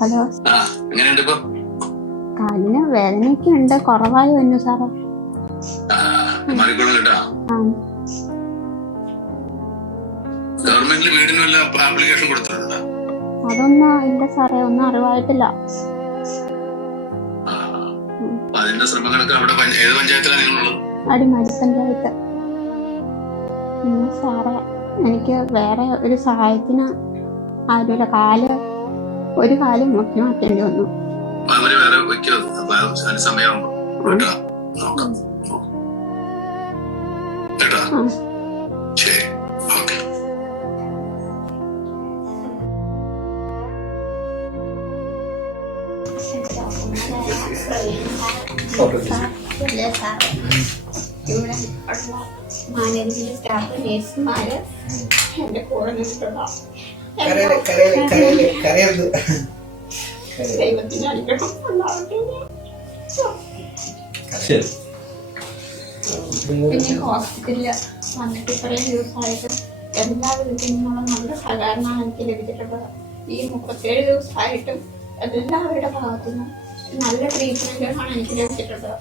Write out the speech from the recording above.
Hello. കാലിന് വേദനയൊക്കെ ഉണ്ട്. കുറവായി വന്നു സാറേ. ഗവൺമെന്റിൽ വീടിന് വല്ല ആപ്ലിക്കേഷൻ കൊടുത്തിട്ടുണ്ടോ? അതൊന്നും ഇല്ല സാറേ. ഒന്നും അറിവായിട്ടില്ല. അതിന്റെ ശ്രമങ്ങളൊക്കെ അവിടെ ഏത് പഞ്ചായത്തിലാണ് നിങ്ങളുള്ളത്? അടിമാലി പഞ്ചായത്ത്. സാറേ എനിക്ക് വേറെ ഒരു സഹായത്തിന് ആരുമില്ല. കാൽ ഒരു കാലം മുട്ടി മാറ്റേണ്ടി വന്നു. അവർ വേറെ വെക്കോ സമയമാകുമ്പോ കേട്ടോ? നോക്കാം. കേട്ടോ? ശരി. ഓക്കെ? ഇവിടെ മാനേജ്മെന്റ് സ്റ്റാഫ് നേഴ്സുമാര് എന്റെ കൂടെ കരയൽ കരയരുത്. ശരി. പിന്നെ ഹോസ്പിറ്റലിൽ വന്നിട്ട് ഇത്രയും ദിവസമായിട്ട് എല്ലാ നിന്നുള്ള നല്ല സഹകരണമാണ് എനിക്ക് ലഭിച്ചിട്ടുള്ളത്. ഈ മുപ്പത്തേഴ് ദിവസമായിട്ടും എല്ലാവരുടെ ഭാഗത്തുനിന്നും നല്ല ട്രീറ്റ്മെന്റുകളാണ് എനിക്ക് ലഭിച്ചിട്ടുള്ളത്.